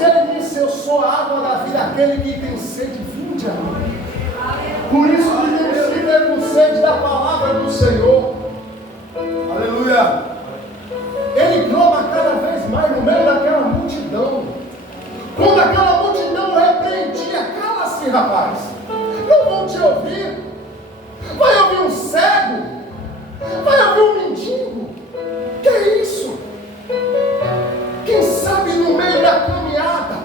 que ele disse: eu sou a água da vida, aquele que tem sede, vinde a mim. Por isso que temos que ter com sede da palavra do Senhor. Aleluia. Ele clama cada vez mais no meio daquela multidão. Quando aquela multidão repreendia: cala-se, rapaz, não vão te ouvir. Vai ouvir um cego, vai ouvir um mendigo. Que é isso? Quem sabe no meio da caminhada,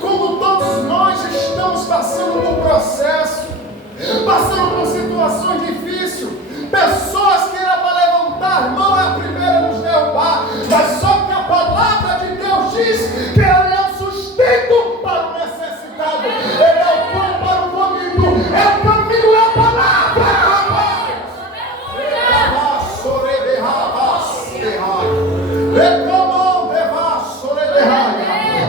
quando todos nós estamos passando por processo, passando por situações difíceis, pessoas que era para levantar a mão é a primeira a nos derrubar, mas só que a palavra de Deus diz que Ele é o sustento para o necessitado, Ele é o pão para o faminto, é o caminho, é a palavra.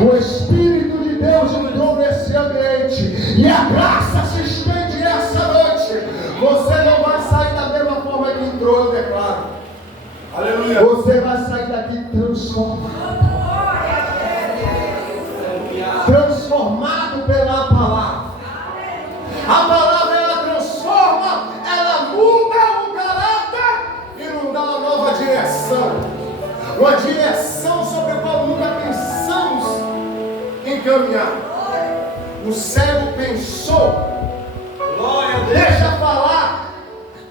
O Espírito de Deus entrou nesse ambiente e a graça se estende essa noite. Você não vai sair da mesma forma que entrou, eu declaro. Aleluia. Você vai sair daqui transformado. Transformado pela palavra. A palavra, ela transforma, ela muda o caráter e nos dá uma nova direção. Uma direção sobre a qual nunca pensamos em caminhar. O cego pensou: deixa falar,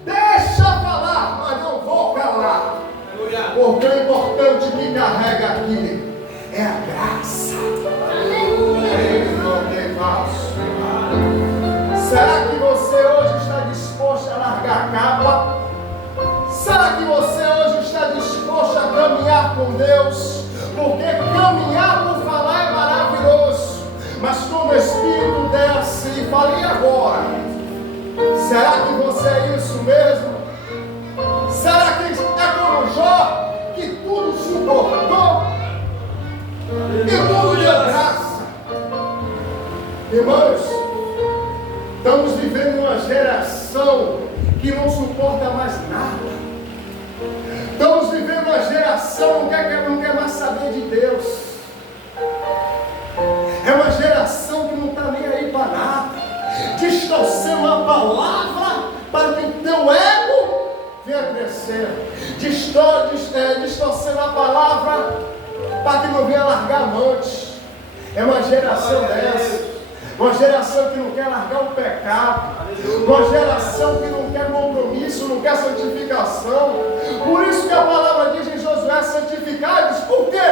mas não vou calar. Porque o importante que carrega aqui é a graça. Será que você hoje está disposto a largar a capa? Será que você hoje está disposto a caminhar com Deus? Porque caminhar por falar é maravilhoso, mas quando o Espírito desce e fala: e agora? Será que você é isso mesmo? Será que é como Jó, que tudo suportou e tudo deu graça? Irmãos, estamos vivendo uma geração que não suporta mais nada. Estamos vivendo uma geração que não quer mais saber de Deus. É uma geração que não está nem aí para nada, distorcendo a palavra para que o teu ego venha crescer, distorcendo a palavra para que não venha largar amante. É uma geração dessa. Uma geração que não quer largar o pecado. Uma geração que não quer compromisso, não quer santificação. Por isso que a palavra diz em Josué: santificai-vos. Por quê?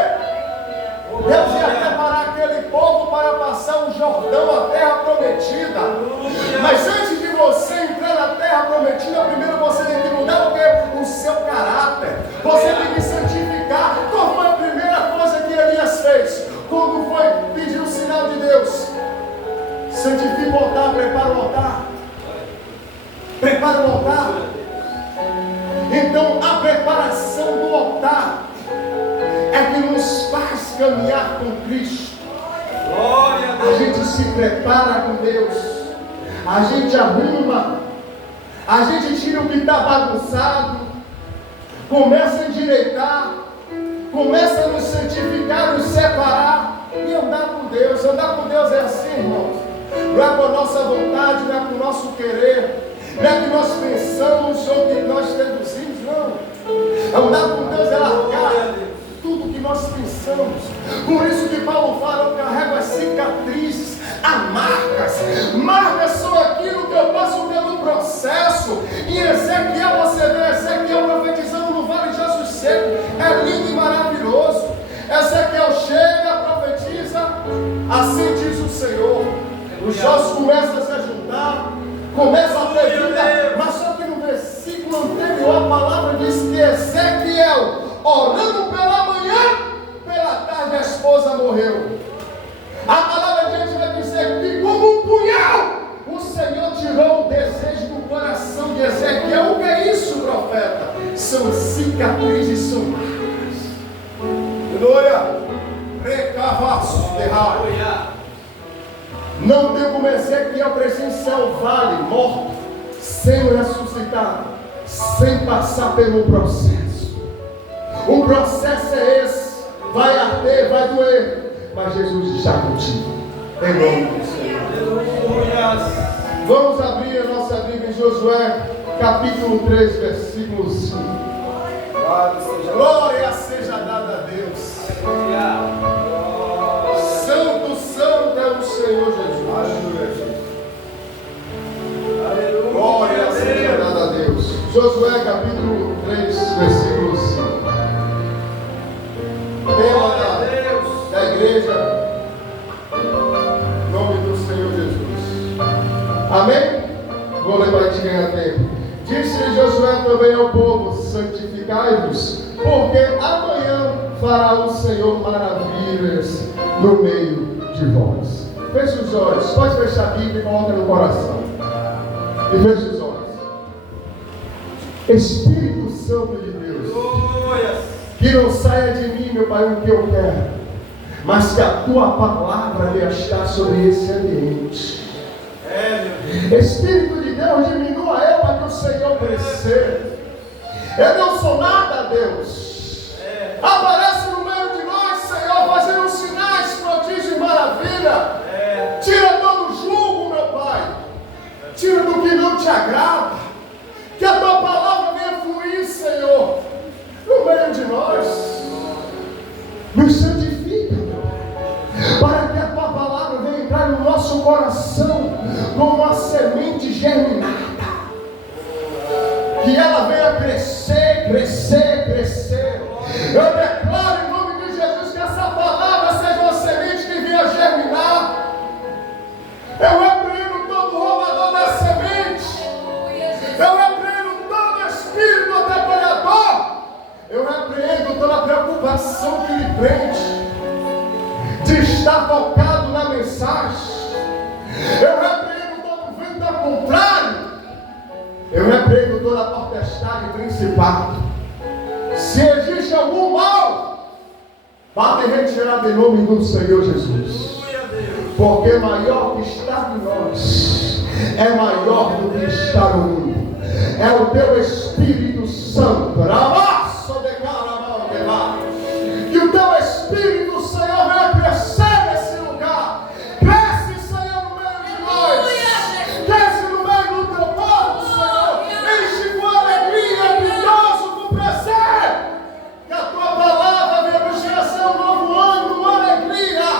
Deus ia preparar aquele povo para passar o Jordão, a terra prometida. Mas antes de você entrar na terra prometida, primeiro você tem que mudar o quê? O seu caráter. Você tem que santificar. Qual foi a primeira coisa que Elias fez quando foi pedir o sinal de Deus? Santifica o altar, prepara o altar. Prepara o altar. Então a preparação do altar é que nos faz caminhar com Cristo. A gente se prepara com Deus, a gente arruma, a gente tira o que está bagunçado, começa a endireitar, começa a nos santificar, nos separar e andar com Deus. Andar com Deus é assim, irmãos. Não é com a nossa vontade, não é com o nosso querer, não é que nós pensamos ou que nós deduzimos, não. Andar com Deus é largar tudo que nós pensamos. Por isso que Paulo fala: eu carrego as cicatrizes, as marcas. Marcas são aquilo que eu passo pelo processo. Em Ezequiel, você vê Ezequiel profetizando no vale de Jesus Seco. É lindo e maravilhoso. Ezequiel chega, profetiza: assim diz o Senhor. Os ossos começam a se juntar, começam a ter vida. Mas só que no versículo anterior a palavra diz que Ezequiel, orando pela manhã, pela tarde a esposa morreu. A palavra de Deus vai dizer que como um punhal o Senhor tirou o desejo do coração de Ezequiel. O que é isso, profeta? São cicatrizes, são marcas. Aleluia. Recavaço, terra. Não tem como Ezequiel presenciar o vale morto, sem ressuscitar, sem passar pelo processo. O processo é esse: vai arder, vai doer, mas Jesus está contigo. Em nome do Senhor. Vamos abrir a nossa Bíblia em Josué, capítulo 3, versículo 5. Glória seja dada a Deus. Santo, santo é o Senhor Jesus. Glória seja dada a Deus. Josué capítulo 3, versículo 5. Tema da igreja, em nome do Senhor Jesus. Amém? Vou ler para te ganhar tempo. Disse Josué também ao povo: santificai-vos, porque amanhã fará o Senhor maravilhas no meio de vós. Feche os olhos, pode fechar a Bíblia e coloca no coração. E feche os olhos. Espírito Santo de Deus, que não saia de mim, meu Pai, o que eu quero, mas que a tua palavra venha estar sobre esse ambiente. Espírito de Deus, diminua eu para que o Senhor crescer. Eu não sou nada, Deus. Aparece no meio de nós, Senhor, fazendo sinais, prodígios e maravilha. Tira todo o jugo, meu Pai. Tira do que não te agrada. Que a tua palavra venha fluir, Senhor, no meio de nós. Nos santifica, para que a tua palavra venha entrar no nosso coração como uma semente germinada. Que ela venha crescer, crescer, crescer. Eu declaro em nome de Jesus que essa palavra seja uma semente que venha germinar. Eu repreendo todo roubador da semente. Eu repreendo todo espírito atrapalhador. Eu repreendo toda preocupação que lhe prende de estar focado na mensagem. Eu repreendo todo vento ao contrário. Eu repreendo toda potestade principal. Se existe algum mal, bata em retirada em nome do Senhor Jesus. Porque maior que está em nós é maior do que está no mundo. É o teu Espírito Santo. Que o teu Espírito, Senhor, venha crescer nesse lugar. Cresce, Senhor, no meio de nós. Cresce no meio do teu povo, Senhor. Enche com alegria, brilhoso, com prazer. Que a tua palavra venha nos trazer um novo ano, uma alegria.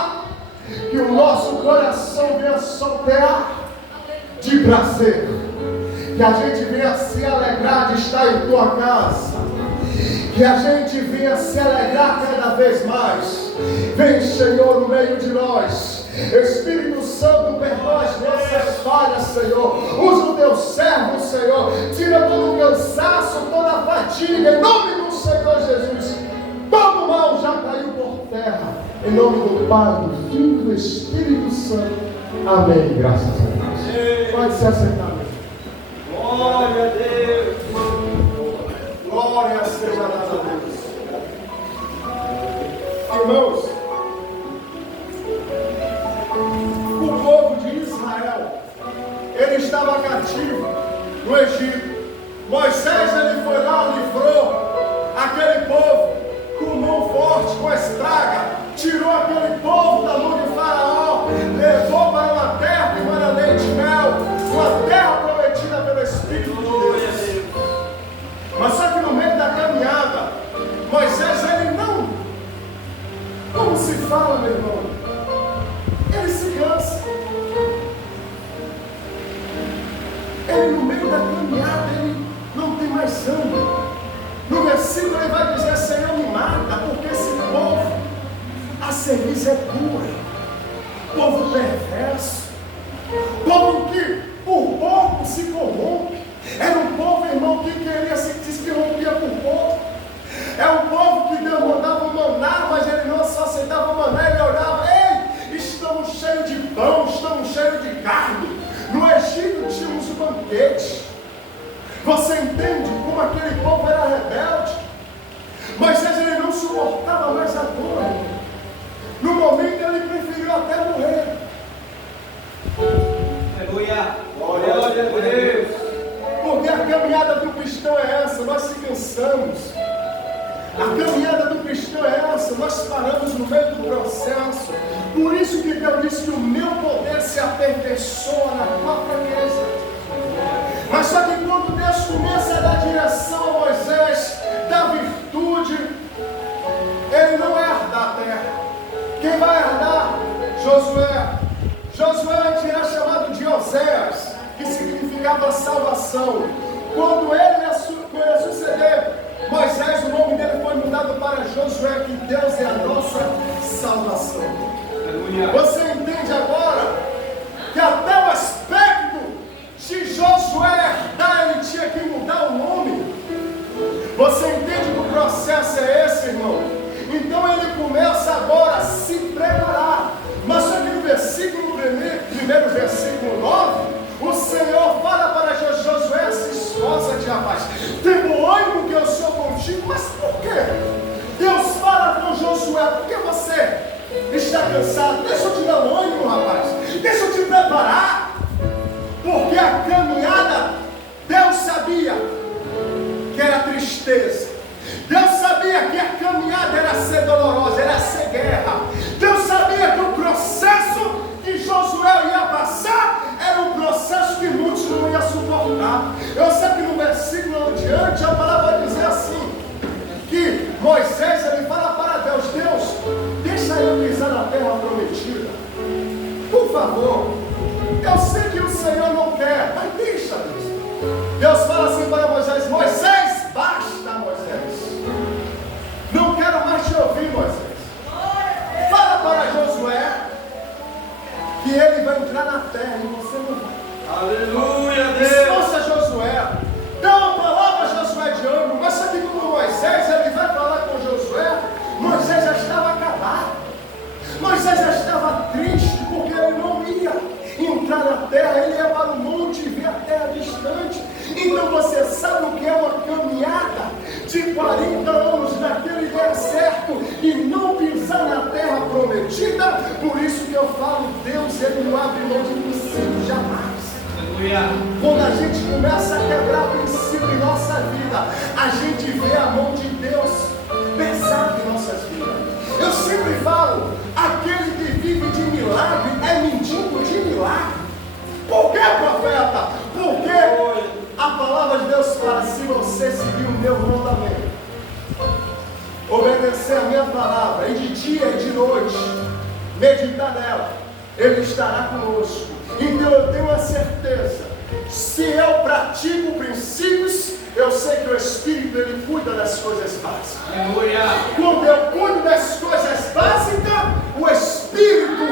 Que o nosso coração venha soltear de prazer. Que a gente venha se alegrar de estar em tua casa. Que a gente venha se alegrar cada vez mais. Vem, Senhor, no meio de nós. Espírito Santo, perdoa as nossas falhas, Senhor. Usa o teu servo, Senhor. Tira todo o cansaço, toda a fadiga. Em nome do Senhor Jesus. Todo mal já caiu por terra. Em nome do Pai, do Filho e do Espírito Santo. Amém. Graças a Deus. Pode se assentar. Glória a Deus. Glória seja dada a Deus. Irmãos, o povo de Israel, ele estava cativo no Egito. Moisés, ele foi lá, livrou aquele povo com mão forte, com estraga, tirou aquele povo da mão de Faraó, levou para uma terra que mana leite e mel, uma terra prometida pelo Espírito de Deus. Mas só que no meio da caminhada, Moisés, ele não, como se fala, meu irmão, ele se cansa. Ele no meio da caminhada, ele não tem mais ânimo. No versículo ele vai dizer: Senhor, me mata, porque esse povo, a serviço é pura, povo perverso, povo que por pouco se corrompe. Era um povo, irmão, que queria se rompia por pouco. É um povo que Deus mandava um maná, mas ele não só aceitava o maná, ele olhava: ei, estamos cheios de pão, estamos cheios de carne. No Egito tínhamos um banquete. Você entende como aquele povo era rebelde? Mas ele não suportava mais a dor. No momento ele preferiu até morrer. Aleluia! Glória a Deus! Porque a caminhada do cristão é essa, nós se cansamos. A caminhada do cristão é essa, nós paramos no meio do processo. Bíblia diz que o meu poder se aperfeiçoa na tua fraqueza. Mas só que quando Deus começa a dar direção a Moisés, da virtude, ele não vai herdar a terra. Quem vai herdar? Josué. Josué era chamado de Oséias, que significava salvação. Quando ele suceder Moisés, o nome dele foi mudado para Josué, que Deus é a nossa salvação. Você entende agora que até o aspecto de Josué herdar, ele tinha que mudar o nome? Você entende que o processo é esse, irmão? Então ele começa agora a se preparar. Mas só que no primeiro versículo 9, o Senhor fala para Josué: se esforça-te, rapaz, tem bom ânimo que eu sou contigo. Mas por quê? Deus fala com Josué: por que você está cansado? Deixa eu te dar um ânimo, rapaz, deixa eu te preparar. Porque a caminhada, Deus sabia que era tristeza. Deus sabia que a caminhada era ser dolorosa, era ser guerra. Deus sabia que o processo que Josué ia passar era um processo que muitos não iam suportar. Eu sei que no versículo adiante a palavra vai dizer assim, que Moisés ele fala para Deus: Deus, deixa eu pisar na terra prometida, por favor. Eu sei que o Senhor não quer, mas deixa, Deus. Deus fala assim para Moisés: Moisés, basta, Moisés. Não quero mais te ouvir, Moisés. Fala para Josué que ele vai entrar na terra e você não vai. Aleluia, Deus. Esforça Josué. Dá uma palavra a Josué de ânimo. Mas sabe como Moisés, ele vai falar com Josué? Moisés já estava acabado. Moisés já estava triste porque ele não ia entrar na terra. Ele ia para o monte e ver a terra distante. Então você sabe o que é uma caminhada de 40 anos naquele deserto e não pisar na terra prometida? Por isso que eu falo, Deus ele não abre mão de princípio jamais. Quando a gente começa a quebrar princípio em nossa vida, a gente vê a mão de Deus pesada em nossas vidas. Eu sempre falo, aquele que vive de milagre é mendigo de milagre. Por que, profeta? Porque a palavra de Deus fala: se você seguir o meu mandamento, obedecer a minha palavra, e de dia e de noite meditar nela, Ele estará conosco. Então eu tenho a certeza, se eu pratico princípios, eu sei que o Espírito ele cuida das coisas básicas. Quando eu cuido das coisas básicas, o Espírito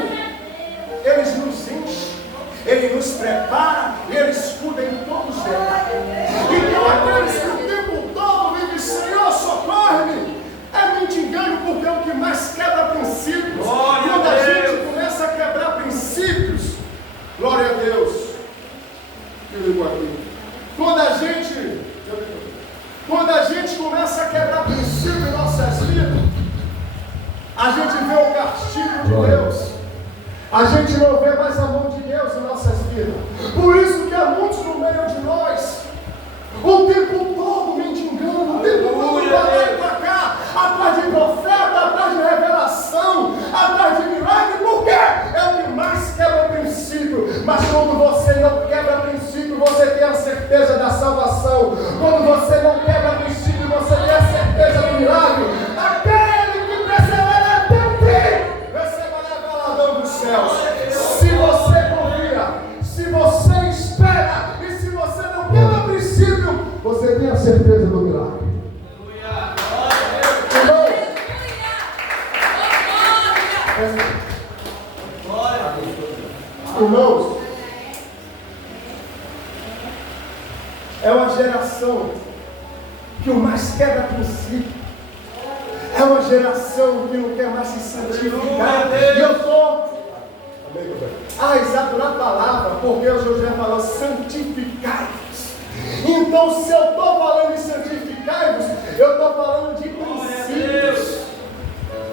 ele nos enche, ele nos prepara e ele escuta em todos os detalhes. Então aqueles que o tempo todo vivem: Senhor, socorre-me, é mendigando, porque é o que mais quebra princípios. Quando a gente começa a quebrar princípios, glória a Deus, eu digo aqui, quando a gente começa a quebrar princípios em nossas vidas, a gente vê o castigo de Deus. A gente não vê mais a mão de Deus em nossas vidas. Por isso que há muitos no meio de nós, o tempo todo mendigando, o tempo todo para lá e para cá, atrás de profeta, atrás de revelação, atrás de milagre. Por quê? É o que mais quebra princípio. Mas quando você não quebra princípio, você tem a certeza da salvação. Quando você não quebra princípio, você tem a certeza do milagre. Aquele que persevera até o fim receberá galardão dos céus. Se você confia, se você espera e se você não quebra princípio, você tem a certeza do milagre. Irmãos, é uma geração que o mais quebra princípio. É uma geração que não quer mais se santificar. E eu estou exato na palavra, porque o Josué falou: santificai-vos. Então, se eu estou falando de santificai-vos, eu estou falando de princípios.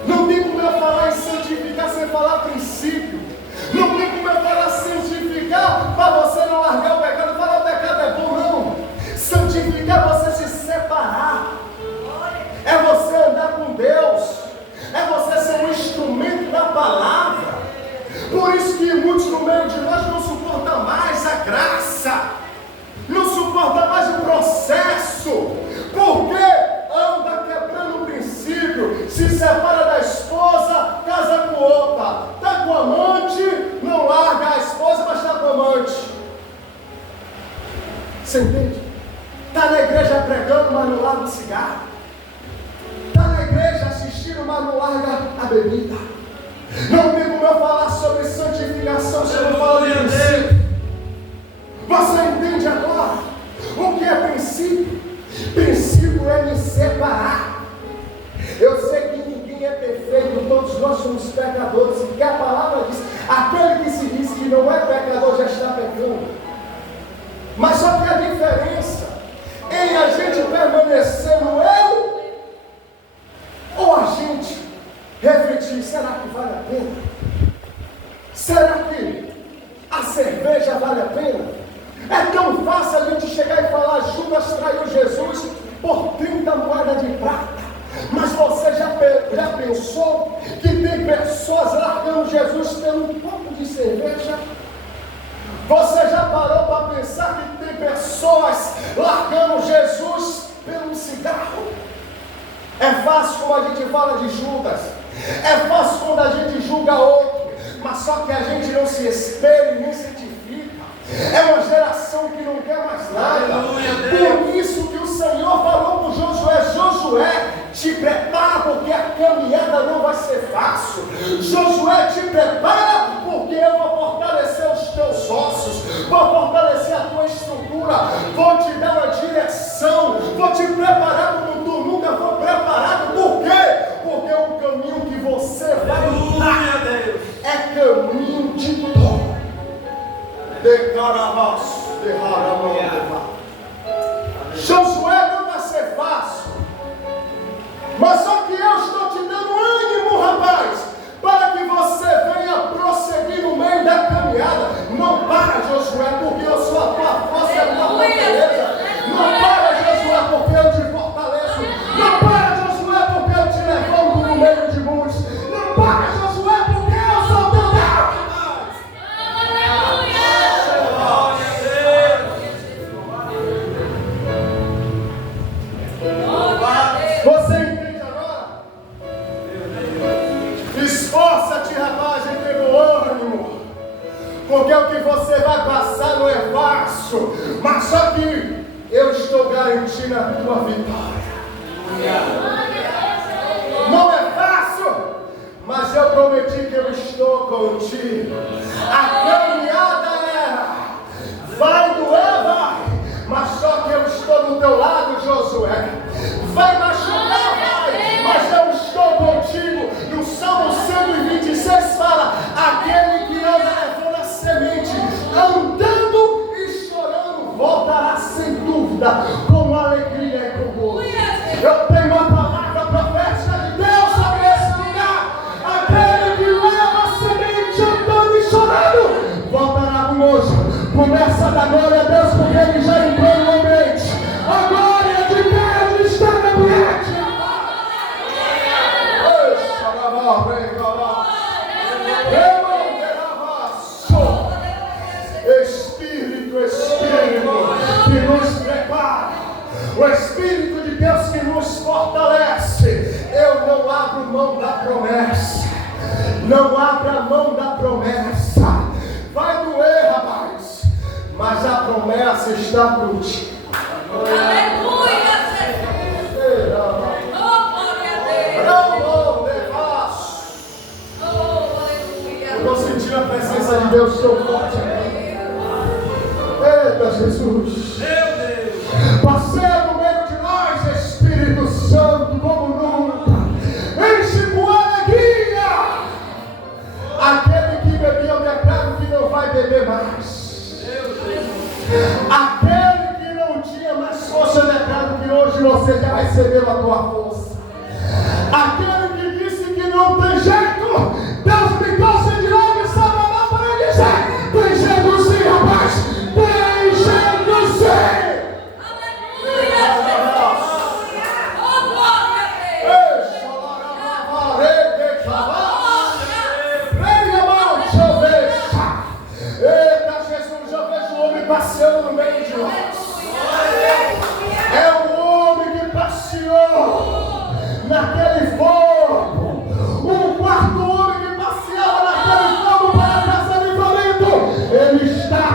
Não tem como eu falar em santificar sem falar princípio. Não tem como eu falar santificar para você não largar o pecado. Falar o pecado é bom, não. Santificar é você se separar. É você andar com Deus. É você ser um instrumento da palavra. Por isso que muitos no meio de nós não suportam mais a graça, não suportam mais o processo, porque anda quebrando o princípio, se separa da esposa, casa com outra, está com amante, não larga a esposa, mas está com amante. Você entende? Está na igreja pregando, mas não larga o cigarro. Está na igreja assistindo, mas não larga a bebida. Não tem como eu falar sobre santificação se eu não falar de princípio. Você entende agora o que é princípio? Princípio é me separar. Eu sei que ninguém é perfeito, todos nós somos pecadores, e que a palavra diz: aquele que se diz que não é pecador já está pecando. Mas só que a diferença em a gente permanecer no eu ou a gente refletir: será que vale a pena? Será que a cerveja vale a pena? É tão fácil a gente chegar e falar: Judas traiu Jesus por 30 moedas de prata. Mas você já pensou que tem pessoas largando Jesus pelo um copo de cerveja? Você já parou para pensar que tem pessoas largando Jesus pelo cigarro? É fácil como a gente fala de Judas, é fácil quando a gente julga outro, mas só que a gente não se espelha e nem se identifica. É uma geração que não quer mais nada. Por isso que o Senhor falou para Josué: Josué, te prepara, porque a caminhada não vai ser fácil. Josué, te prepara, porque eu vou fortalecer os teus ossos, vou fortalecer a tua estrutura, vou te dar uma direção, vou te preparar como tu nunca foi preparado. Por quê? Porque o caminho que você vai andar é caminho de dor. Josué não vai ser fácil, mas só que eu estou te dando ânimo, rapaz, para que você venha prosseguir no meio da caminhada. Não para, Josué, porque eu sou a tua força e a tua fortaleza. Não para, Josué, porque eu te fortaleço. Não para, Josué, porque eu te levanto no meio de muitos. Não para, Josué, porque eu sou teu Deus. Você entende agora? Esforça-te, rapaz, e tenha ânimo, porque o que você vai passar não é fácil, mas só que eu estou garantindo a tua vitória. Não é fácil, mas eu prometi que eu estou contigo. A caminhada vai doer, vai, mas só que eu estou do teu lado, Josué. Vai machucar, vai, mas eu estou contigo. No Salmo 126 fala: aquele que anda levando a semente, andando e chorando, voltará sem dúvida, com alegria e com gozo. Eu tenho uma palavra profética de Deus sobre esse lugar. Aquele que leva a semente, andando e chorando, voltará com gozo. Começa a dar glória a Deus, porque ele já entrou no ambiente. A glória de Deus está no ambiente. Espírito, que nos prepara, o Espírito de Deus que nos fortalece. Eu não abro mão da promessa, não abra mão da promessa. Vai doer, rapaz, mas a promessa está contigo. Aleluia, eu estou sentindo a presença de Deus tão forte aqui. Eita, Jesus. meu Deus. Passeia no meio de nós, Espírito Santo, como nunca. Enche com alegria. Aquele que bebeu, eu declaro que não vai beber mais. Aquele que não tinha mais força, eu declaro que hoje você já recebeu a tua força. Aquele que disse que não tem jeito, Deus me concederá de Salvador para ele dizer: tem jeito sim, rapaz, tem jeito sim. Venha, irmão, deixa eu ver.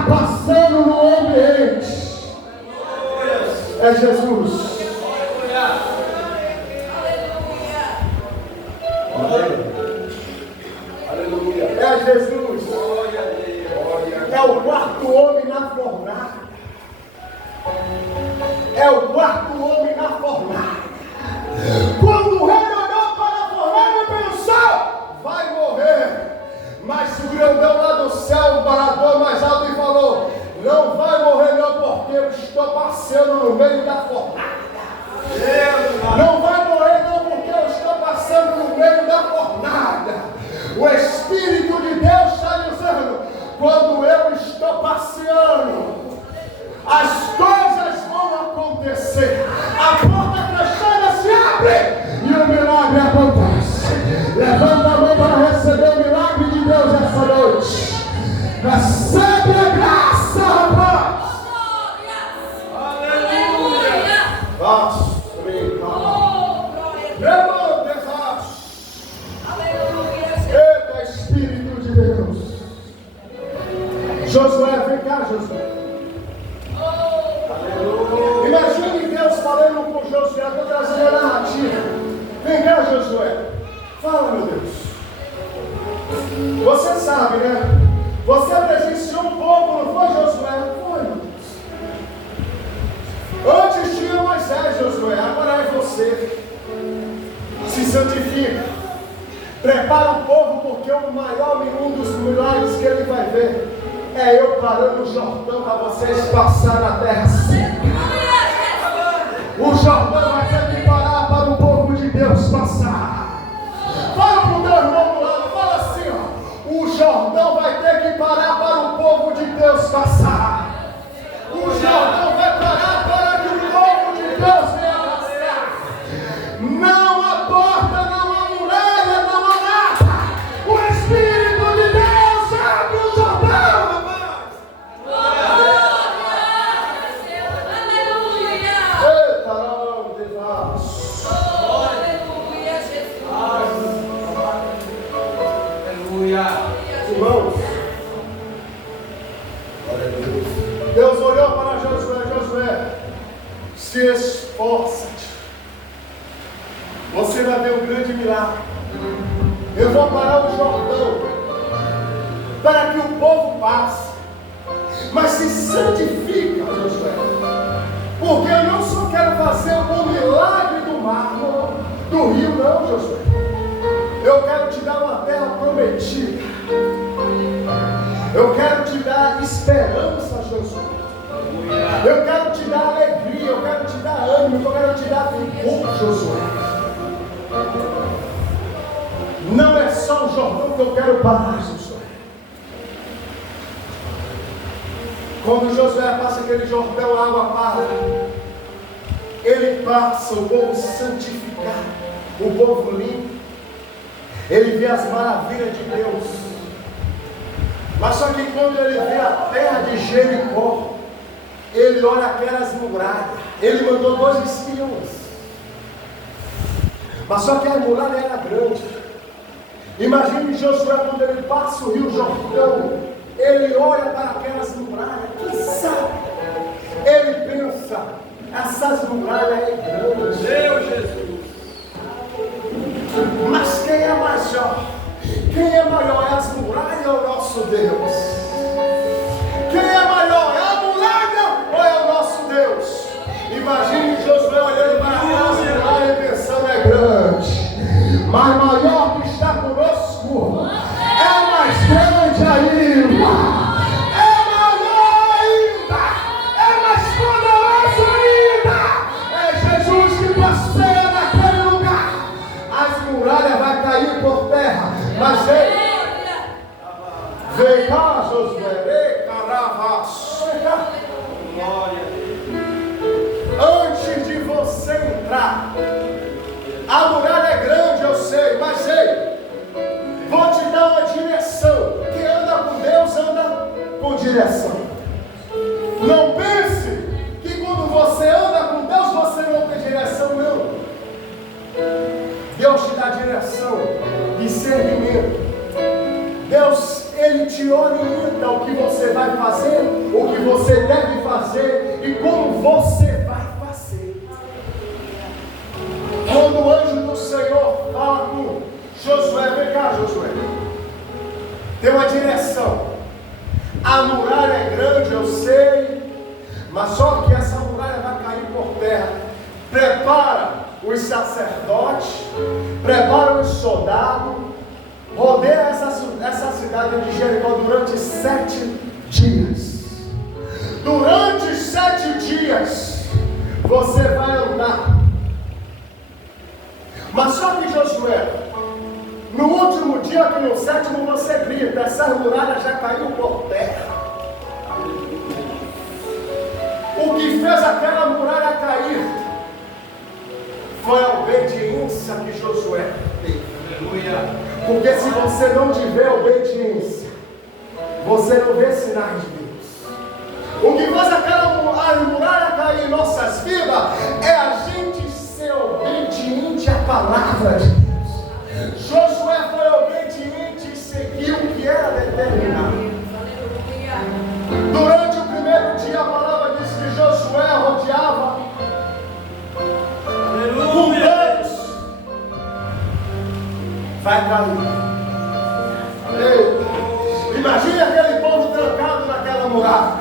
passando no ambiente. É Jesus. Aleluia. É Jesus. É o quarto homem na fornalha. É o quarto homem na fornalha. Quando o rei olhou para a fornalha e pensou, vai morrer. Mas o grandão lá do céu bradou mais alto e falou, não vai morrer não, porque eu estou passeando no meio da fornalha. Não vai morrer não, porque eu estou passando no meio da fornalha. O Espírito de Deus está dizendo, quando eu estou passeando, as coisas vão acontecer. A porta fechada se abre e o milagre acontece. Levanta a mão para receber o milagre de Deus essa noite. Recebe a graça, rapaz. Aleluia. Eita, Espírito de Deus. Josué, vem cá, Josué. Imagine Deus falando com Josué, estou trazendo a narrativa. Vem cá, Josué. Fala, meu Deus. Você sabe, né? Você presenciou um pouco, não foi, Josué? Foi, meu Deus. Antes tinha Moisés, Josué, agora é você. Se santifica. Prepara o povo, porque um dos milagres que ele vai ver é eu parando o Jordão para vocês passar na terra seca. O Jordão vai ter que parar para o povo de Deus passar. Fala para o teu irmão do lado, fala assim, ó. O Jordão vai ter que parar para o povo de Deus passar. O Jordão vai parar para que o povo de Deus venha passar. Não há porta, não há muralha, não há nada. O Espírito de Deus abre o Jordão. Irmãos, Deus olhou para Josué, Josué, se esforça-te, você vai ver um grande milagre. Eu vou parar o Jordão para que o povo passe, mas se santifica, Josué, porque eu não só quero fazer o milagre do mar, do rio, não, Josué. Eu quero te dar uma terra prometida. Eu quero te dar esperança, Josué. Eu quero te dar alegria. Eu quero te dar ânimo. Eu quero te dar vigor, Josué. Não é só o Jordão que eu quero parar, Josué. Quando Josué passa aquele Jordão, a água para. Ele passa, o povo santificado, o povo limpo. Ele vê as maravilhas de Deus. Mas só que quando ele vê a terra de Jericó, ele olha aquelas muralhas. Ele mandou 2 espiões. Mas só que a muralha era grande. Imagine Josué quando ele passa o rio Jordão. Ele olha para aquelas muralhas. Quem sabe? Ele pensa, essas muralhas é grande. Meu Jesus. Mas quem é maior? Quem é maior? É as muralhas ou é o nosso Deus? Quem é maior? É a muralha ou é o nosso Deus? Imagine Josué olhando para aquelas muralhas e pensando, é grande, mas maior que está conosco é mais grande ainda. Por terra, mas vem cá, Josué, vem cá. Antes de você entrar, a muralha é grande, eu sei, mas vou te dar uma direção. Quem anda com Deus anda com direção. Não pense que quando você anda com Deus você não tem direção, não. Deus te dá direção, discernimento. Deus, Ele te orienta o que você vai fazer, o que você deve fazer e como você vai fazer. Quando o anjo do Senhor fala com Josué, vem cá, Josué, tem uma direção. A muralha é grande, eu sei, mas só que essa muralha vai cair por terra. Prepara os sacerdotes, prepara os soldados, rodeia essa cidade de Jericó durante 7 dias. Durante 7 dias você vai andar. Mas só que Josué, no último dia, que no 7º você grita, essa muralha já caiu por terra. O que fez aquela muralha cair foi a obediência que Josué teve. Porque se você não tiver obediência, você não vê sinais de Deus. O que faz aquela muralha cair em nossas vidas é a gente ser obediente à palavra de Deus. Josué foi obediente e seguiu o que era determinado. Durante o primeiro dia, a palavra diz que Josué rodeava com Deus. Vai cair. Imagine aquele povo trancado naquela muralha,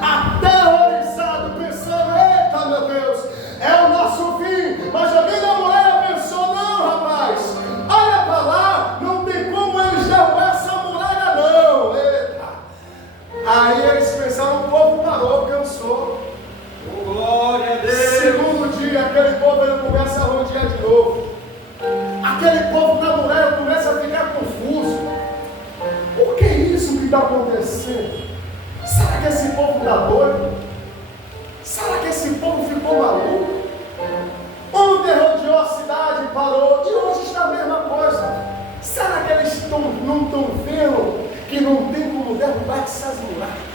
aterrorizado, pensando: eita, meu Deus, é o nosso fim. Mas alguém da muralha pensou: não, rapaz, olha para lá, não tem como eles derrubar essa muralha, não. Eita. Aí eles pensaram, o povo parou, cansou. Oh, glória a Deus. Segundo dia, aquele povo ele começa a rodear de novo. Aquele povo da muralha começa a ficar confuso. Por que isso que está acontecendo? Será que esse povo está doido? Será que esse povo ficou maluco? Ontem rodeou a cidade, parou, e hoje está a mesma coisa. Será que eles não estão vendo que não tem como derrubar essas muralhas?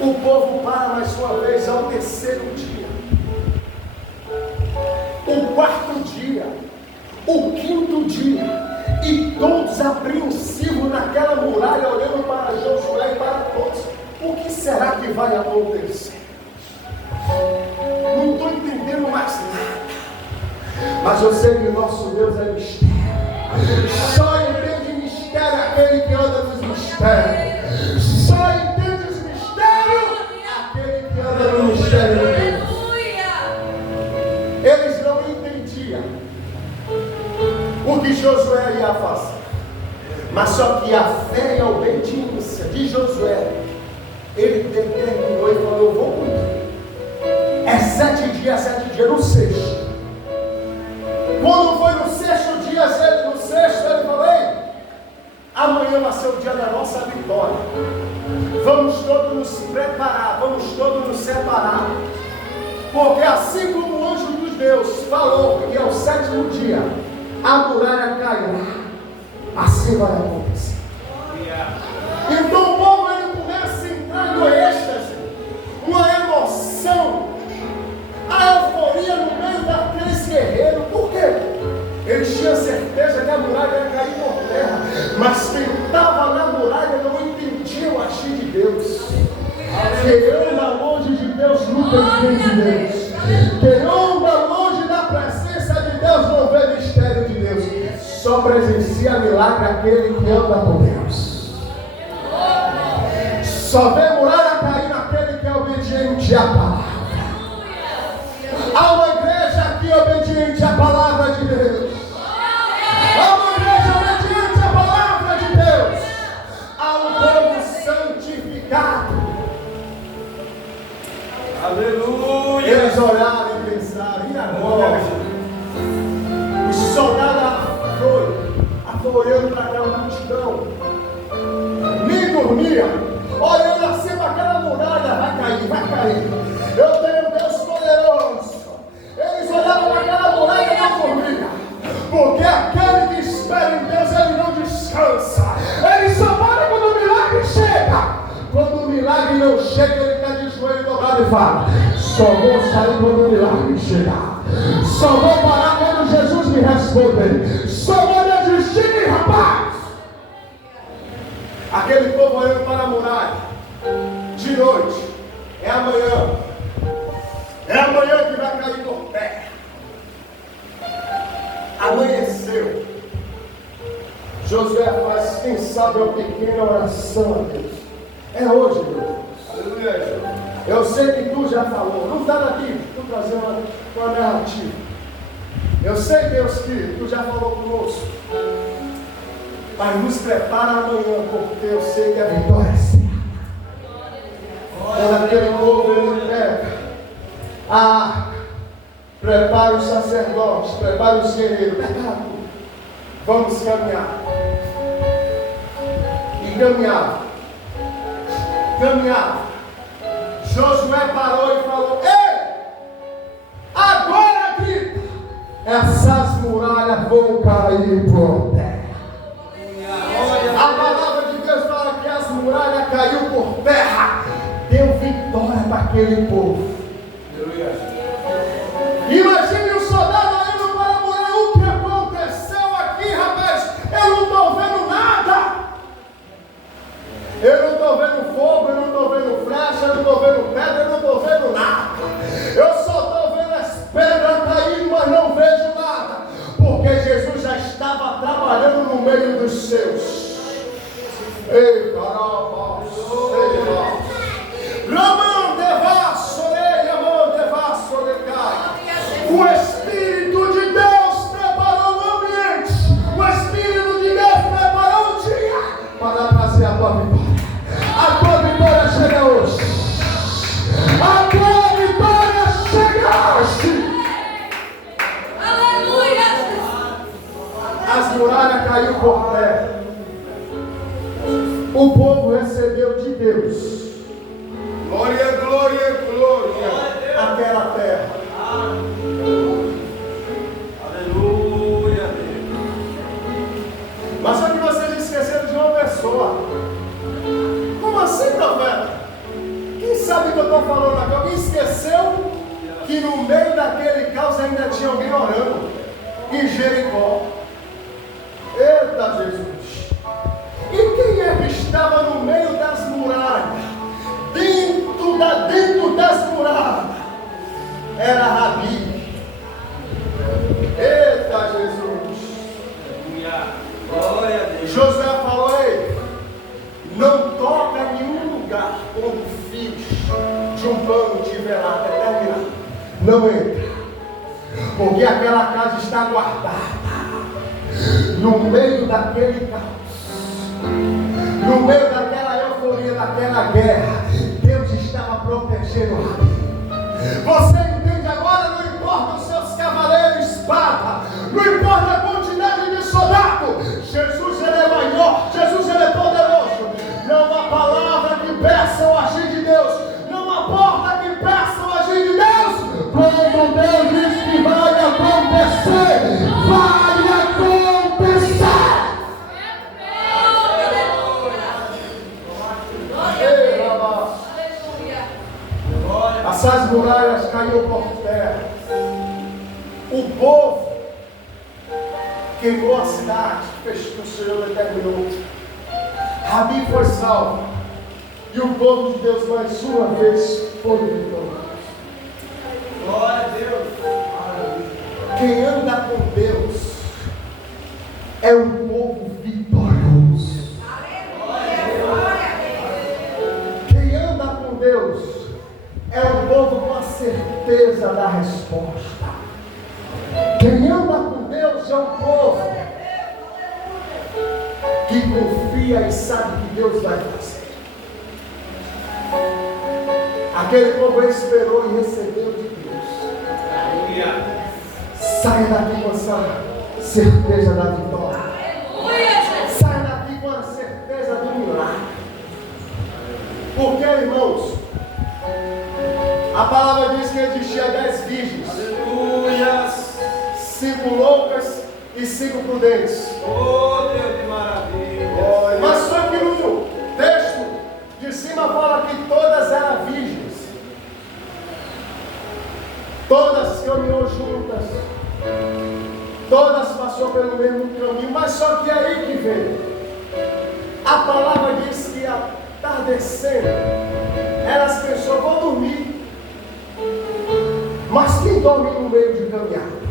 O povo para mais uma vez ao 3º dia, o 4º dia, o 5º dia, e todos apreensivos naquela muralha, olhando para Josué e para todos. O que será que vai acontecer? Não estou entendendo mais nada. Mas eu sei que o nosso Deus é mistério. Só entende mistério aquele que anda nos mistérios. Só entende os mistérios aquele que anda no mistério de Deus. Eles não entendiam o que Josué ia fazer. Mas só que a fé e a obediência de Josué, ele determinou e falou: eu vou cumprir. É 7 dias, no 6º. Quando foi no 6º dia, ele falou: ei, amanhã vai ser o dia da nossa vitória. Vamos todos nos preparar, vamos todos nos separar. Porque assim como o anjo dos Deus falou que é o 7º dia, a muralha cairá, assim vai acontecer. Então o povo ele começa a entrar no êxtase, uma emoção, a euforia no meio daqueles guerreiros. Por quê? Eles tinham certeza que a muralha ia cair por terra, mas quem estava na muralha não entendia o agir de Deus. Quem anda longe de Deus nunca entende Deus. Quem anda longe da presença de Deus não vê mistério de Deus. Só presencia milagre aquele que anda com Deus. Só vê muralha cair naquele que é obediente à palavra. Há uma igreja aqui obediente à palavra de Deus. Há uma igreja obediente à palavra de Deus. Há um povo santificado. Aleluia. Eles olharam e pensaram: e agora? Os soldados foram olhando para aquela multidão, nem dormia, olhando assim para aquela muralha: vai cair, vai cair. Eu tenho um Deus poderoso. Eles olhavam para aquela muralha e não dormia, porque aquele que espera em Deus, ele não descansa. Ele só para quando o milagre chega. Quando o milagre não chega, ele está de joelho dobrado e fala: só vou sair quando o milagre chegar. Só vou parar quando Jesus me responder. Só vou desistir, rapaz. Aquele povo olhando para a muralha. De noite. É amanhã. É amanhã que vai cair por terra. Amanheceu. Josué faz, quem sabe, uma pequena oração a Deus. É hoje, meu Deus. Eu sei que tu já falou. Não está daqui. Estou trazendo uma narrativa. Eu sei, Deus, que tu já falou conosco. Mas nos prepara amanhã, porque eu sei que a vitória é certa. É daquele povo, ele pega a arca, prepara os sacerdotes, prepara os guerreiros, prepara tudo. Vamos caminhar. E caminhava. Caminhava. Josué parou e falou: ei! Agora grita! Essas muralhas vão cair por terra. A palavra de Deus fala que as muralhas caiu por terra. Deu vitória para aquele povo. Imagine o soldado olhando para a muralha. O que aconteceu aqui, rapaz? Eu não estou vendo nada. Eu não estou vendo fogo, eu não estou vendo flecha, eu não estou vendo pedra, eu não estou vendo nada. Eu só estou vendo as pedras caindo, mas não vejo nada. Porque Jesus já estava trabalhando no meio dos seus. Ei, caramba, o Espírito de Deus preparou o ambiente. O Espírito de Deus preparou o dia para trazer a tua vitória. A tua vitória chega hoje. A tua vitória chega hoje. Aleluia. As muralhas caíram por terra. O povo recebeu de Deus. Glória, glória, glória. Aquela terra. Aleluia. Mas só que vocês esqueceram de uma pessoa. Como assim, profeta? Quem sabe que eu estou falando aqui? Alguém esqueceu que no meio daquele caos ainda tinha alguém orando em Jericó. Eita Jesus! E quem é que estava no meio das muralhas? Dentro das muralhas era Rabi. Eita Jesus! Glória a Deus. Josué falou: ei, não toca em nenhum lugar onde fios de um pano tiver lá determinado. Não entra, porque aquela casa está guardada no meio daquele caos, no meio daquela euforia, daquela guerra. Deus estava protegendo Rabi. Você entende agora? Não importa os seus cavaleiros, espada, não importa a quantidade de soldados. Jesus, ele é maior, Jesus, ele é poderoso. Não há palavra que peça o agir de Deus, não há porta que peça o agir de Deus. Quando Deus diz que vai acontecer, vai acontecer. Essas muralhas caíram por terra. O povo queimou a cidade, fez o que o Senhor determinou. Rabi foi salvo. E o povo de Deus, mais uma vez, foi vitorioso. Glória a Deus. Quem anda com Deus é um povo vitorioso. Quem anda com Deus é um povo com a certeza da resposta. Quem anda com Deus é um povo que confia e sabe que Deus vai fazer. Aquele povo esperou e recebeu de Deus. Saia daqui com essa certeza da vitória. Saia daqui com a certeza do milagre. Porque, irmãos, a palavra diz que existia 10 virgens. Aleluia. 5 loucas e 5 prudentes. Oh, Deus de maravilha. Mas só que no texto de cima fala que todas eram virgens. Todas caminhou juntas. Todas passou pelo mesmo caminho. Mas só que aí que veio. A palavra diz descendo, elas pensou, vou dormir. Mas quem dorme no meio de caminhada?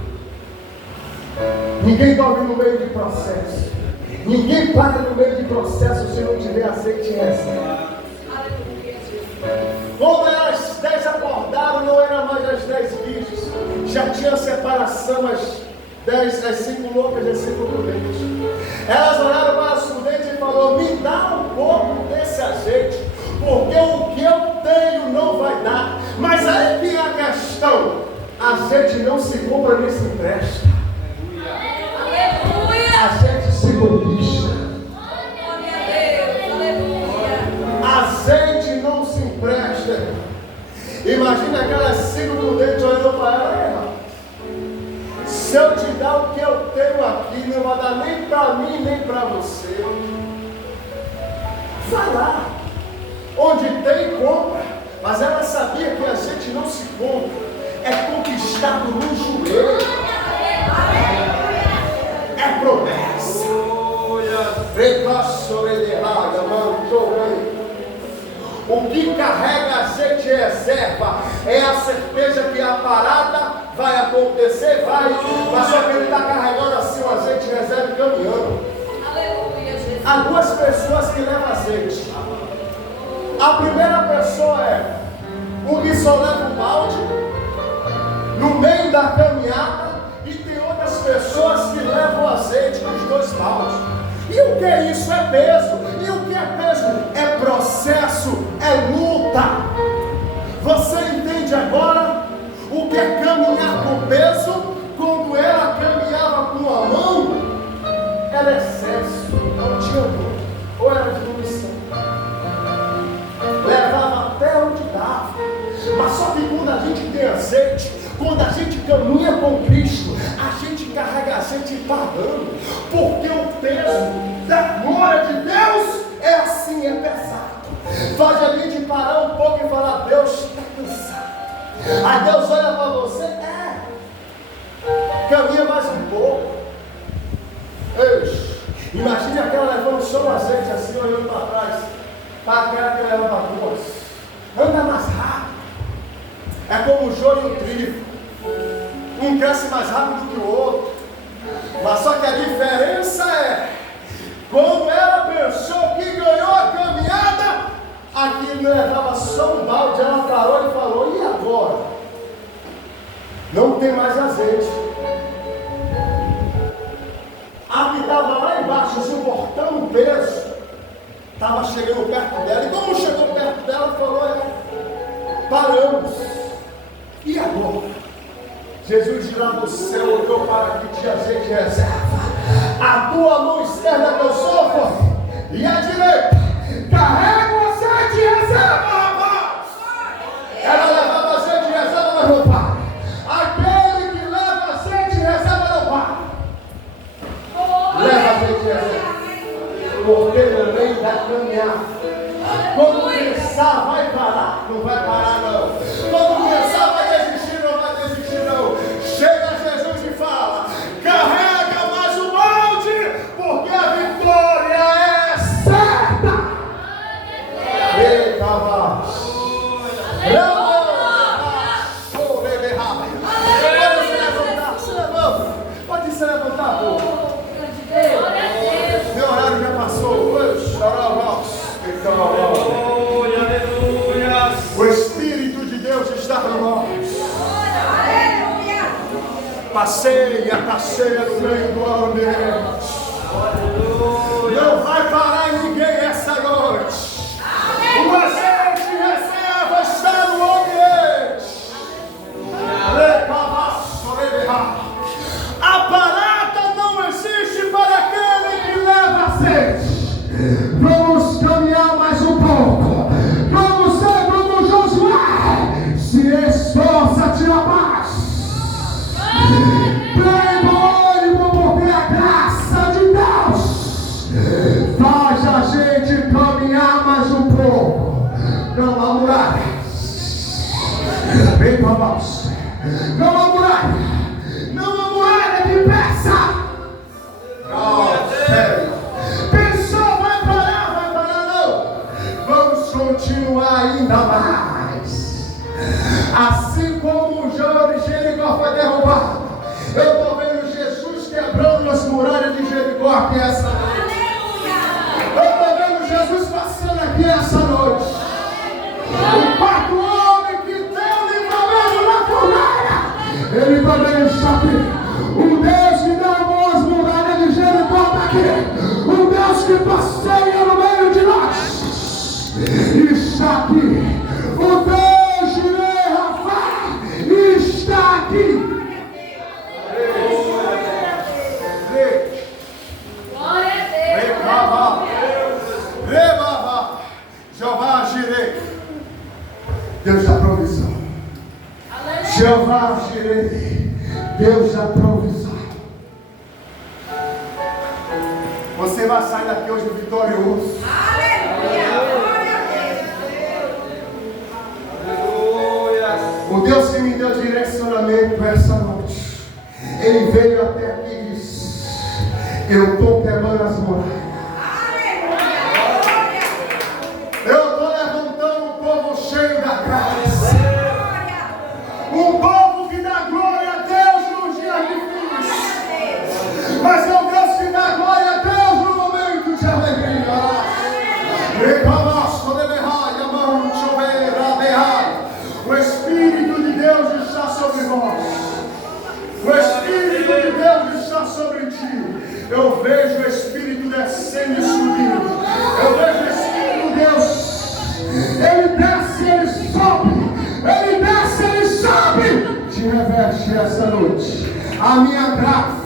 Ninguém dorme no meio de processo. Ninguém para no meio de processo se não tiver azeite em reserva. Quando elas 10 acordaram, não era mais as 10 virgens. Já tinha separação, as 5 loucas e as 5 prudentes. Elas olharam para as prudentes e falaram, me dá um pouco desse azeite, porque o que eu tenho não vai dar. Mas aí que é a questão, azeite não se compra nem se empresta. Azeite se conquista. Azeite não se empresta. Imagina aquelas 5 prudentes olhando para ela. Se eu te dar o que eu tenho aqui, não vai dar nem para mim, nem para você. Vai lá. Onde tem, compra. Mas ela sabia que a gente não se compra. É conquistado no joelho. É promessa. O que carrega azeite em reserva é a certeza que a parada vai acontecer, vai. Mas só que ele está carregando assim o azeite em reserva e caminhando. Há 2 pessoas que levam azeite. A primeira pessoa é o que só leva o balde no meio da caminhada, e tem outras pessoas que levam azeite nos 2 baldes. E o que é isso? É peso. E o que é peso? É processo, é luta. Você entende agora o que é caminhar com peso? Quando ela caminhava com a mão, era excesso, não tinha dor, ou era diminuição. Levava até onde dava. Mas só que quando a gente tem azeite, quando a gente caminha com Cristo, a gente carrega azeite pagando, porque o peso da glória de Deus é assim, é pesado. Faz a gente parar um pouco e falar, Deus está cansado. Aí Deus olha para você, caminha mais um pouco. Ei, imagine aquela levando só o azeite assim, olhando para trás, para aquela que leva para 2. Anda mais rápido. É como o joio e o trigo. Um cresce mais rápido que o outro. Mas só que a diferença é, quando ela pensou que ganhou a caminhada, aqui levava só um balde, ela parou e falou, e agora? Não tem mais azeite. A que estava lá embaixo, suportando o peso, estava chegando perto dela. E como chegou perto dela, falou, paramos. E agora? Jesus de lá do céu olhou para que tinha azeite em reserva. A tua mão esquerda que eu sofro, e a direita, carrega o azeite em reserva, rapaz. Ela levava azeite em reserva, mas não para. Aquele que leva azeite em reserva não para. Leva azeite em reserva. Porque no meio da caminhada, quando pensar vai parar, não vai parar não. Quando pensar vai desistir, não vai desistir não. Chega Jesus e fala, carrega mais um balde, porque a vitória é certa. Eita, vaz. Pode se levantar, se levanta. Pode se levantar, povo. Meu horário já passou. O Espírito de Deus está em nós. Passeia no meio do ambiente. Não vai parar ninguém essa noite. O azeite de reserva está no ambiente. A parada não existe para aquele que leva azeite. Vamos caminhar mais um pouco. Vamos ser como Josué. Se esforça-te, rapaz. Playboy, porque a graça de Deus faz a gente caminhar mais um pouco. Não há muralha. Vem, vamos. Não há muralha. Não há muralha que peça. Pensou, vai parar não. Vamos nunca mais. Assim como o Jô de Jericó foi derrubado, eu estou vendo Jesus quebrando as muralhas de Jericó aqui essa noite. Eu estou vendo Jesus passando aqui essa noite. O quarto homem que tem o livramento na fornalha, ele também está aqui. O Deus que derrubou as muralhas de Jericó está aqui. O Deus que passeia no meio de nós está aqui. O Deus de Rafa está aqui. Jeová Jireh, Deus da provisão. Jeová Jireh, Deus da provisão. Você vai sair daqui hoje vitorioso. O Deus que me deu direcionamento essa noite, Ele veio até aqui e disse: eu estou quebrando as muralhas. Eu estou levantando um povo cheio da graça. Um povo que dá glória a Deus nos dias difíceis. Mas é o Deus que dá glória a Deus no momento de alegria. O Espírito de Deus está sobre nós. O Espírito de Deus está sobre ti. Eu vejo o Espírito descendo e subindo. Eu vejo o Espírito de Deus. Ele desce, ele sobe. Ele desce, ele sobe. Te reveste essa noite a minha graça.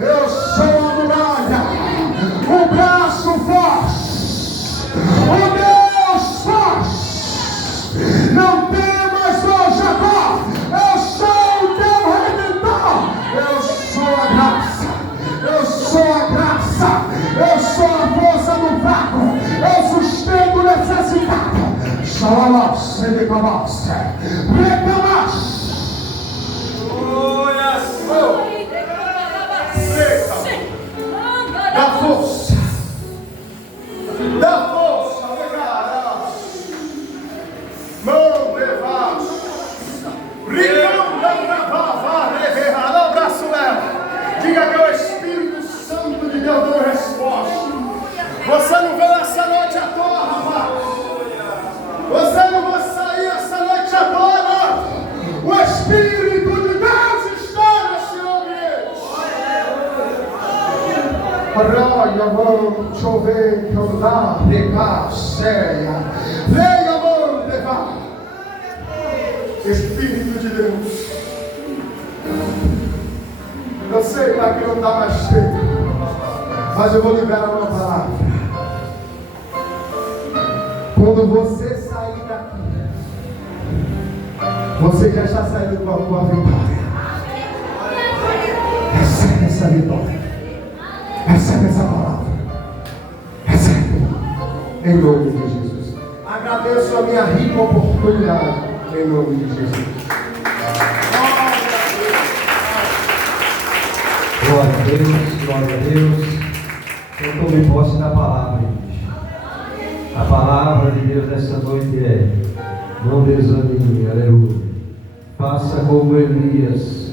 Eu sou a muralha, o braço forte, o Deus forte. Não temas, ó Jacó, eu sou o teu redentor. Eu sou a graça, eu sou a graça, eu sou a força do fraco, eu sustento o necessitado. Shalom, ele começa, reclamar. Dá força, dá força, obrigado. Mão levar, ricão da bravava, reverrada, abraço ela. Diga que é o Espírito Santo de Deus dando resposta. Você não veio essa noite à toa, rapaz. Você não vai sair essa noite à toa, não. O Espírito de Deus está nesse ambiente. Raia, mão, chover, cantar, regar, ceia. Venha, mão, levar. Espírito de Deus. Eu sei que aqui não dá mais tempo, mas eu vou liberar uma palavra. Quando você sair daqui, você já está saindo com a tua vitória. Recebe essa vitória. Recebe essa palavra. Recebe. Em nome de Jesus. Agradeço a minha rica oportunidade. Em nome de Jesus. Glória a Deus, glória a Deus. Eu tome posse da palavra, gente. A palavra de Deus nessa noite é: não desanime, aleluia. Faça como Elias,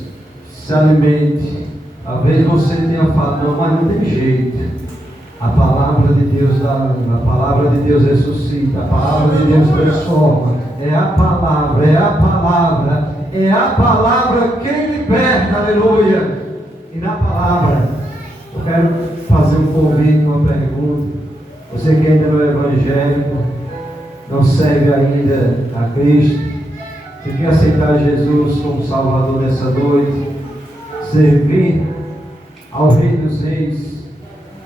se alimente. Talvez você tenha falado, não, mas não tem jeito. A palavra de Deus dá ânimo, a palavra de Deus ressuscita, a palavra de Deus transforma. É a palavra, é a palavra, é a palavra que liberta, aleluia. E na palavra, eu quero fazer um convite, uma pergunta. Você que ainda não é evangélico, não serve ainda a Cristo, você quer aceitar Jesus como Salvador nessa noite, servir ao Rei dos Reis,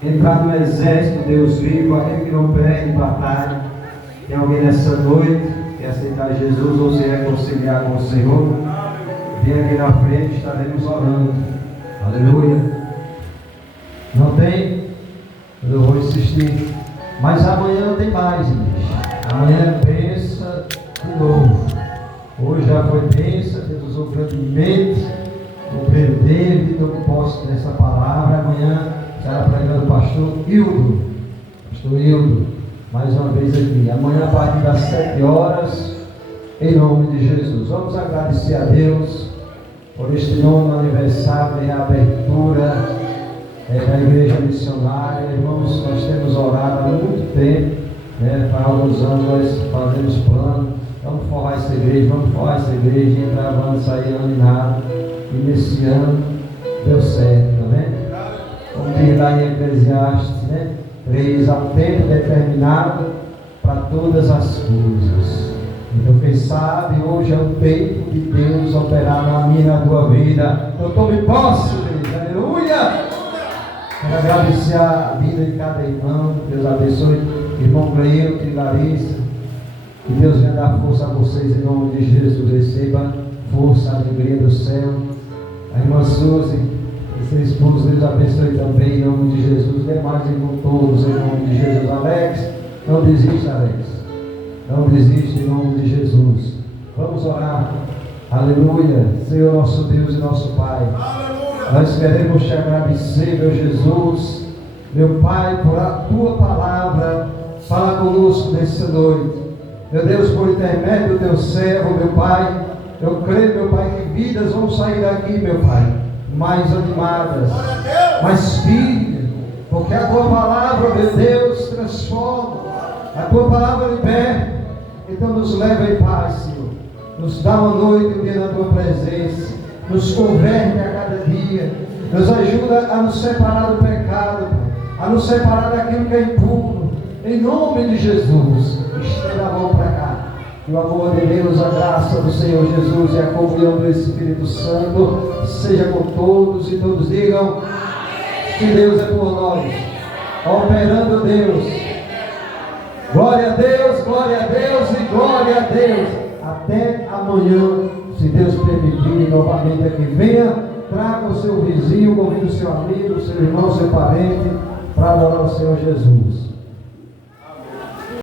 entrar no exército de Deus vivo, aquele que não perde batalha. Tem alguém nessa noite que quer aceitar Jesus ou se reconciliar com o Senhor? Vem aqui na frente, estaremos orando. Aleluia. Não tem? Eu vou insistir. Mas amanhã tem mais, gente. Amanhã é bênção de novo. Hoje já foi bênção, Deus usou grandemente. O obreiro David, eu posso dessa palavra. Amanhã será pregando o pastor Hildo. Pastor Hildo, mais uma vez aqui. Amanhã, a partir das 7 horas, em nome de Jesus. Vamos agradecer a Deus por este novo aniversário de reabertura da Igreja Missionária. Irmãos, nós temos orado há muito tempo, há alguns anos nós fazemos plano, vamos forrar essa igreja, entrar, vamos sair ano e nada, e nesse ano deu certo, amém? Como diz lá em Eclesiastes, 3, há um tempo determinado para todas as coisas. Então, quem sabe, hoje é o tempo de Deus operar na minha e na tua vida. Eu tome posse, Deus, aleluia! Quero agradecer a vida de cada irmão. Deus abençoe, irmão Cleio e Larissa. Que Deus venha dar força a vocês em nome de Jesus. Receba força, alegria do céu. A irmã Suzy, seu esposo, Deus abençoe também em nome de Jesus. Demais irmãos todos em nome de Jesus. Alex, não desista, Alex. Não desiste em nome de Jesus. Vamos orar. Aleluia. Senhor nosso Deus e nosso Pai. Aleluia. Nós queremos te agradecer, meu Jesus, meu Pai, por a tua palavra. Fala conosco nessa noite. Meu Deus, por intermédio do teu servo, meu Pai, eu creio, meu Pai, que vidas vão sair daqui, meu Pai, mais animadas, mais firmes, porque a tua palavra, meu Deus, transforma. A tua palavra liberta. Então nos leva em paz, Senhor. Nos dá uma noite, um dia na tua presença. Nos converte a cada dia. Nos ajuda a nos separar do pecado, a nos separar daquilo que é impuro. Em nome de Jesus, estenda a mão para cá. Que o amor de Deus, a graça do Senhor Jesus e a comunhão do Espírito Santo seja com todos, e todos digam: que Deus é por nós. Operando Deus. Glória a Deus e glória a Deus. Até amanhã, se Deus permitir, novamente aqui. Venha, traga o seu vizinho, convide o seu amigo, o seu irmão, o seu parente, para adorar o Senhor Jesus.